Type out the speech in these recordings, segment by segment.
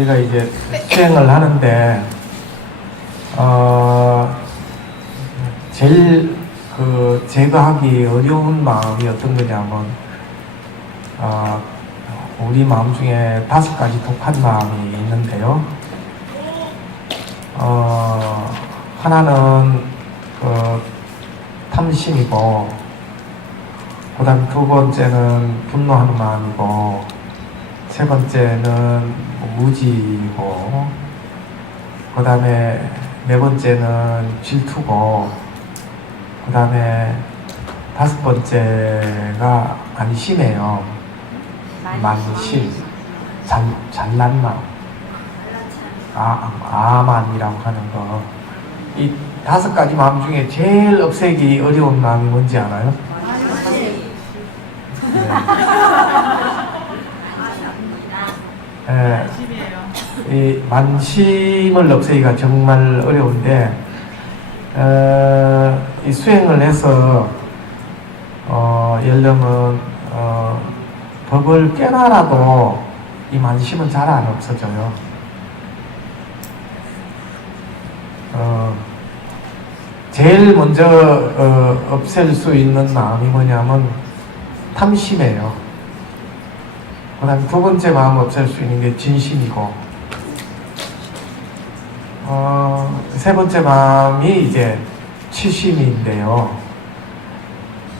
우리가 이제 수행을 하는데 어 제일 그 제거하기 어려운 마음이 어떤 거냐면 어 우리 마음 중에 다섯 가지 독한 마음이 있는데요. 어 하나는 그 탐심이고 그다음 두 번째는 분노하는 마음이고 세 번째는 무지고 그 다음에 네 번째는 질투고 그 다음에 다섯 번째가 안심이에요. 만심, 잘, 잘난 마음, 아, 아만이라고 하는 거. 이 다섯 가지 마음 중에 제일 없애기 어려운 마음이 뭔지 알아요? 네. 예, 이 만심을 없애기가 정말 어려운데 어, 이 수행을 해서 어, 들면 어, 법을 깨달아도 이 만심은 잘 안 없어져요. 어, 제일 먼저 어, 없앨 수 있는 마음이 뭐냐면 탐심이에요. 그 다음 두 번째 마음 없앨 수 있는 게 진심이고, 어, 세 번째 마음이 이제 치심인데요.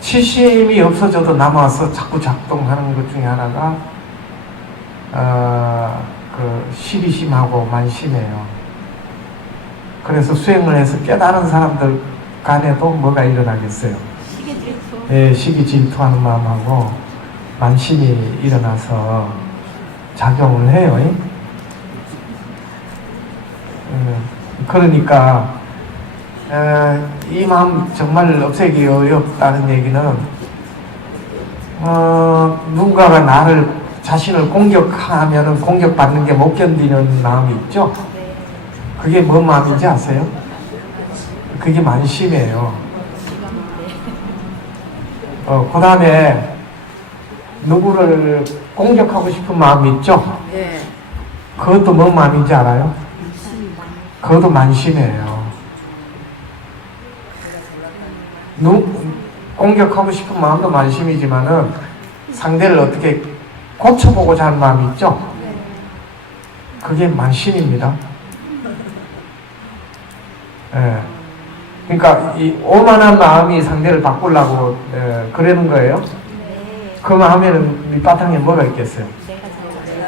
치심이 없어져도 남아서 자꾸 작동하는 것 중에 하나가, 어, 그, 시비심하고 만심이에요. 그래서 수행을 해서 깨달은 사람들 간에도 뭐가 일어나겠어요? 예, 시기 질투하는 마음하고 만심이 일어나서 작용을 해요. 예? 음, 그러니까 에, 이 마음 정말 없애기 어렵다는 얘기는 어, 누군가가 나를 자신을 공격하면은 공격받는 게 못 견디는 마음이 있죠. 그게 뭔 마음인지 아세요? 그게 만심이에요. 어, 그 다음에 누구를 공격하고 싶은 마음이 있죠? 네. 그것도 뭔 마음인지 알아요? 그것도 만심이에요. 누, 공격하고 싶은 마음도 만심이지만은 상대를 어떻게 고쳐보고자 하는 마음이 있죠? 그게 만심입니다. 예. 그러니까 이 오만한 마음이 상대를 바꾸려고 예, 그러는 거예요. 그만 하면은 밑바탕에 뭐가 있겠어요?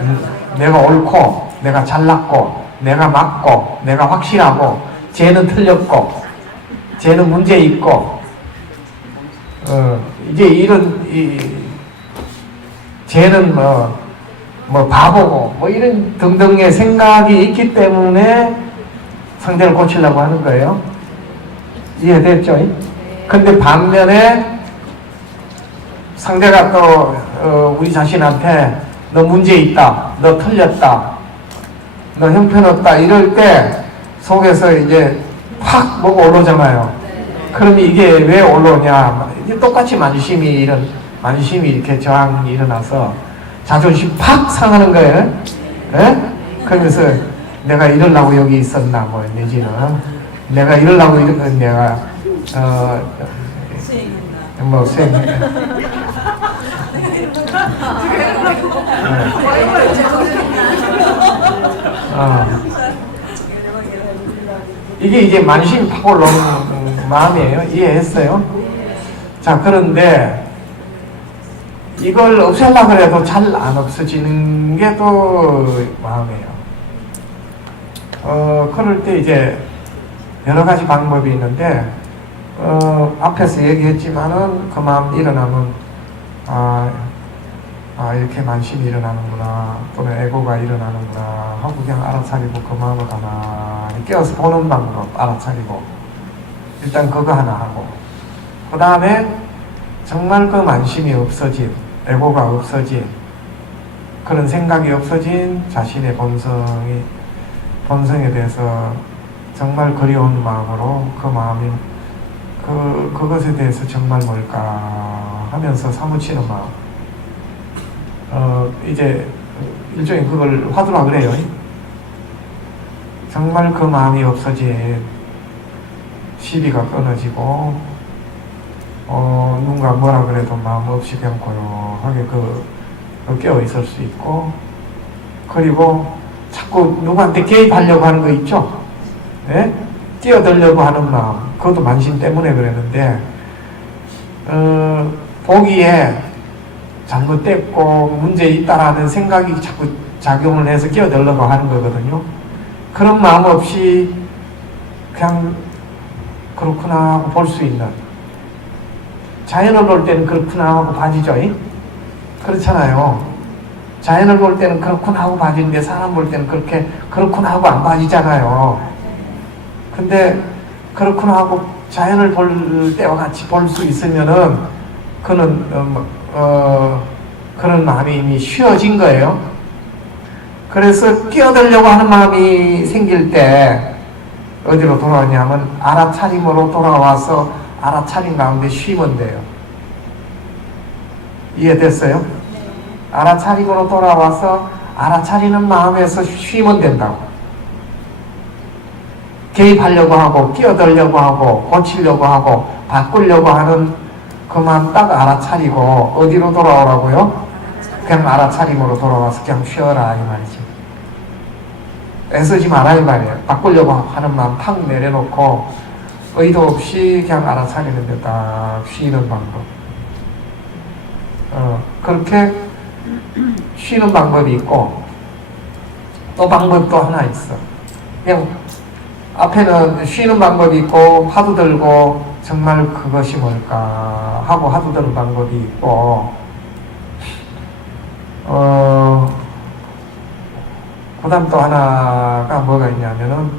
음, 내가 옳고, 내가 잘났고, 내가 맞고, 내가 확실하고, 쟤는 틀렸고, 쟤는 문제 있고, 어, 이제 이런, 이, 쟤는 뭐, 뭐 바보고, 뭐 이런 등등의 생각이 있기 때문에 상대를 고치려고 하는 거예요. 이해됐죠? 근데 반면에 상대가 또 어, 우리 자신한테 너 문제 있다, 너 틀렸다, 너 형편없다 이럴 때 속에서 이제 확 뭐가 올라오잖아요. 그럼 이게 왜 올라오냐? 이게 똑같이 만심이 이런 만심이 이렇게 저항이 일어나서 자존심 팍 상하는 거예요. 예? 그러면서 내가 이러려고 여기 있었나 뭐 내지는 내가 이러려고 이런 내가 어뭐 수행 어. 이게 이제 만심 팍 올라오는 마음이에요. 이해했어요? 자, 그런데 이걸 없애려고 해도 잘 안 없어지는 게 또 마음이에요. 어, 그럴 때 이제 여러 가지 방법이 있는데, 어, 앞에서 얘기했지만은 그 마음 일어나면, 아, 아, 이렇게 만심이 일어나는구나, 또는 에고가 일어나는구나 하고 그냥 알아차리고 그 마음을 가만히 깨어서 보는 방법 알아차리고, 일단 그거 하나 하고, 그 다음에 정말 그 만심이 없어진, 에고가 없어진, 그런 생각이 없어진 자신의 본성이, 본성에 대해서 정말 그리운 마음으로 그 마음이, 그, 그것에 대해서 정말 뭘까 하면서 사무치는 마음. 어, 이제 일종의 그걸 화두라 그래요. 정말 그 마음이 없어진 시비가 끊어지고 어, 누군가 뭐라 그래도 마음 없이 그냥 고요하게 그, 그 깨어 있을 수 있고 그리고 자꾸 누구한테 개입하려고 하는 거 있죠? 예? 뛰어들려고 하는 마음 그것도 만신 때문에 그랬는데 어, 보기에 잘못됐고 문제 있다라는 생각이 자꾸 작용을 해서 끼어들려고 하는 거거든요. 그런 마음 없이 그냥 그렇구나 하고 볼 수 있는 자연을 볼 때는 그렇구나 하고 봐지죠. 이? 그렇잖아요. 자연을 볼 때는 그렇구나 하고 봐지는데 사람 볼 때는 그렇게 그렇구나 하고 안 봐지잖아요. 근데 그렇구나 하고 자연을 볼 때와 같이 볼 수 있으면은 그는 어, 뭐, 어, 그런 마음이 이미 쉬어진 거예요. 그래서 끼어들려고 하는 마음이 생길 때 어디로 돌아오냐면 알아차림으로 돌아와서 알아차림 가운데 쉬면 돼요. 이해됐어요? 알아차림으로 돌아와서 알아차리는 마음에서 쉬면 된다고. 개입하려고 하고 끼어들려고 하고 고치려고 하고 바꾸려고 하는 그 마음 딱 알아차리고 어디로 돌아오라고요? 그냥 알아차림으로 돌아와서 그냥 쉬어라 이 말이지. 애쓰지 마라 이 말이에요. 바꾸려고 하는 마음 탁 내려놓고 의도 없이 그냥 알아차리는 데 딱 쉬는 방법. 어, 그렇게 쉬는 방법이 있고 또 방법도 하나 있어. 그냥 앞에는 쉬는 방법이 있고 화두 들고 정말 그것이 뭘까 하고 드는 방법이 있고 어 그 다음 또 하나가 뭐가 있냐면은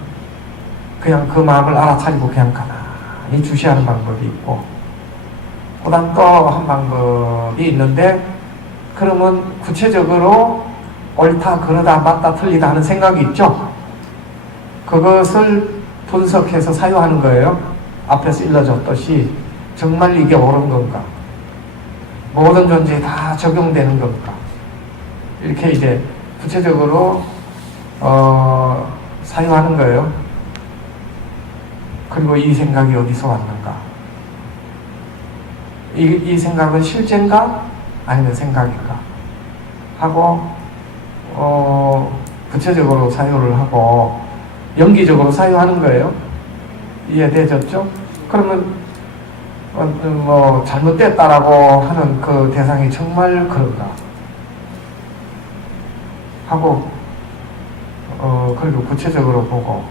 그냥 그 마음을 알아차리고 그냥 가만히 주시하는 방법이 있고 그 다음 또 한 방법이 있는데 그러면 구체적으로 옳다 그러다 맞다 틀리다 하는 생각이 있죠. 그것을 분석해서 사유하는 거예요. 앞에서 일러줬듯이 정말 이게 옳은 건가? 모든 존재에 다 적용되는 건가? 이렇게 이제 구체적으로 어, 사유하는 거예요. 그리고 이 생각이 어디서 왔는가? 이, 이 생각은 실제인가? 아니면 생각인가? 하고 어, 구체적으로 사유를 하고 연기적으로 사유하는 거예요. 이해되셨죠? 그러면 어, 뭐 잘못됐다라고 하는 그 대상이 정말 그런가 하고 어 그리고 구체적으로 보고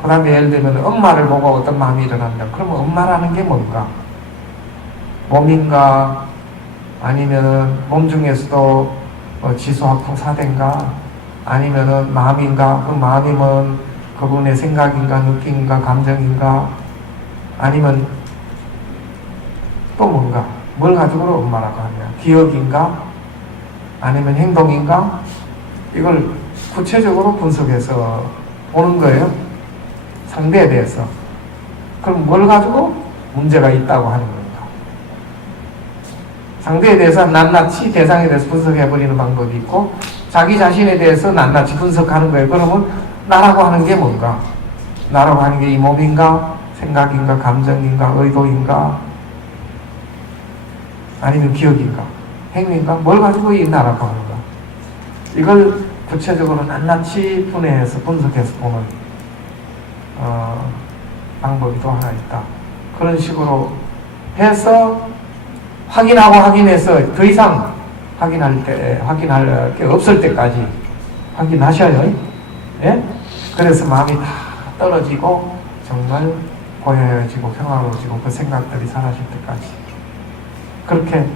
그 다음에 예를 들면 엄마를 보고 어떤 마음이 일어난다. 그러면 엄마라는 게 뭔가? 몸인가? 아니면은 몸 중에서도 어, 지수학풍 사대인가? 아니면은 마음인가? 그 마음이면 그분의 생각인가, 느낌인가, 감정인가? 아니면 또 뭔가? 뭘 가지고 엄마라고 하냐? 기억인가? 아니면 행동인가? 이걸 구체적으로 분석해서 보는 거예요. 상대에 대해서. 그럼 뭘 가지고 문제가 있다고 하는 건가? 상대에 대해서 낱낱이 대상에 대해서 분석해버리는 방법이 있고, 자기 자신에 대해서 낱낱이 분석하는 거예요. 그러면 나라고 하는 게 뭔가? 나라고 하는 게 이 몸인가? 생각인가? 감정인가? 의도인가? 아니면 기억인가? 행위인가? 뭘 가지고 이 나라고 하는가? 이걸 구체적으로 낱낱이 분해해서 분석해서 보는 어, 방법이 또 하나 있다. 그런 식으로 해서 확인하고 확인해서 더 이상 확인할 때, 확인할 게 없을 때까지 확인하셔요. 예? 그래서 마음이 다 떨어지고 정말 고요해지고 평화로워지고 그 생각들이 사라질 때까지 그렇게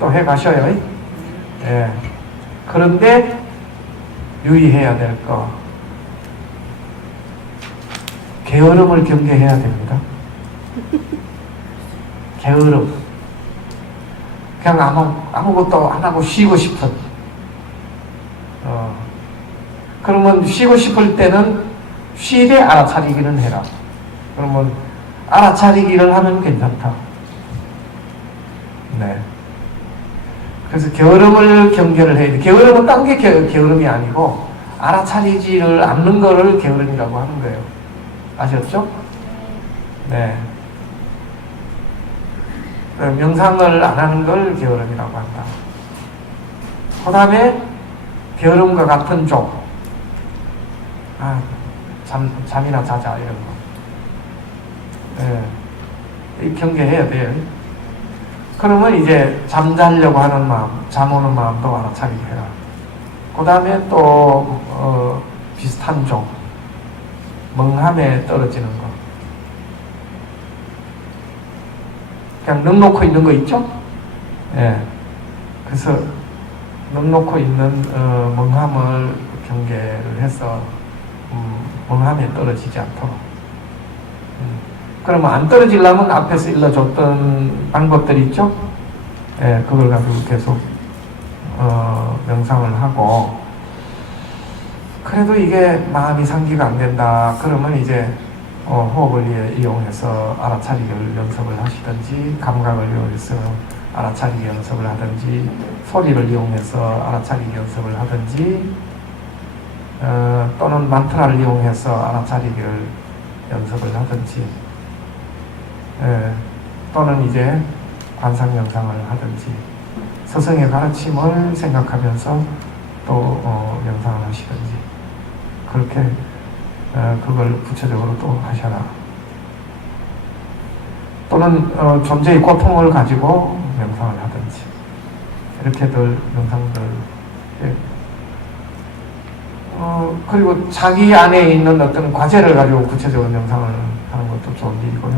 또 해 가셔요. 예. 그런데 유의해야 될 거. 게으름을 경계해야 됩니다. 게으름. 그냥 아무, 아무것도 안 하고 쉬고 싶은. 어. 그러면 쉬고 싶을 때는 쉬되 알아차리기는 해라. 그러면 알아차리기를 하면 괜찮다. 네. 그래서 게으름을 경계를 해야 돼. 게으름은 딴 게 게으름이 아니고 알아차리지를 않는 거를 게으름이라고 하는 거예요. 아셨죠? 네. 어, 명상을 안 하는 걸 게으름이라고 한다. 그 다음에 게으름과 같은 종. 아, 잠, 잠이나 자자, 이런 거. 예. 이 경계해야 돼요. 그러면 이제 잠자려고 하는 마음, 잠 오는 마음도 알아차리게 해라. 그 다음에 또, 어, 비슷한 종. 멍함에 떨어지는 거. 그냥 넉 놓고 있는 거 있죠? 예. 그래서 넉 놓고 있는 어, 멍함을 경계를 해서 음, 멍함에 떨어지지 않도록. 음. 그러면 안 떨어지려면 앞에서 일러줬던 방법들이 있죠? 예, 그걸 가지고 계속 어, 명상을 하고 그래도 이게 마음이 상기가 안 된다. 그러면 이제 어, 호흡을 이용해서 알아차리기를 연습을 하시든지 감각을 이용해서 알아차리기 연습을 하든지 소리를 이용해서 알아차리기 연습을 하든지 어, 또는 만트라를 이용해서 알아차리기를 연습을 하든지 예, 또는 이제 관상 명상을 하든지 스승의 가르침을 생각하면서 또 어, 명상을 하시든지 그렇게 어, 그걸 구체적으로 또 하셔라. 또는 어, 존재의 고통을 가지고 명상을 하든지 이렇게들 명상들 예. 어, 그리고 자기 안에 있는 어떤 과제를 가지고 구체적으로 명상을 하는 것도 좋은 일이고요.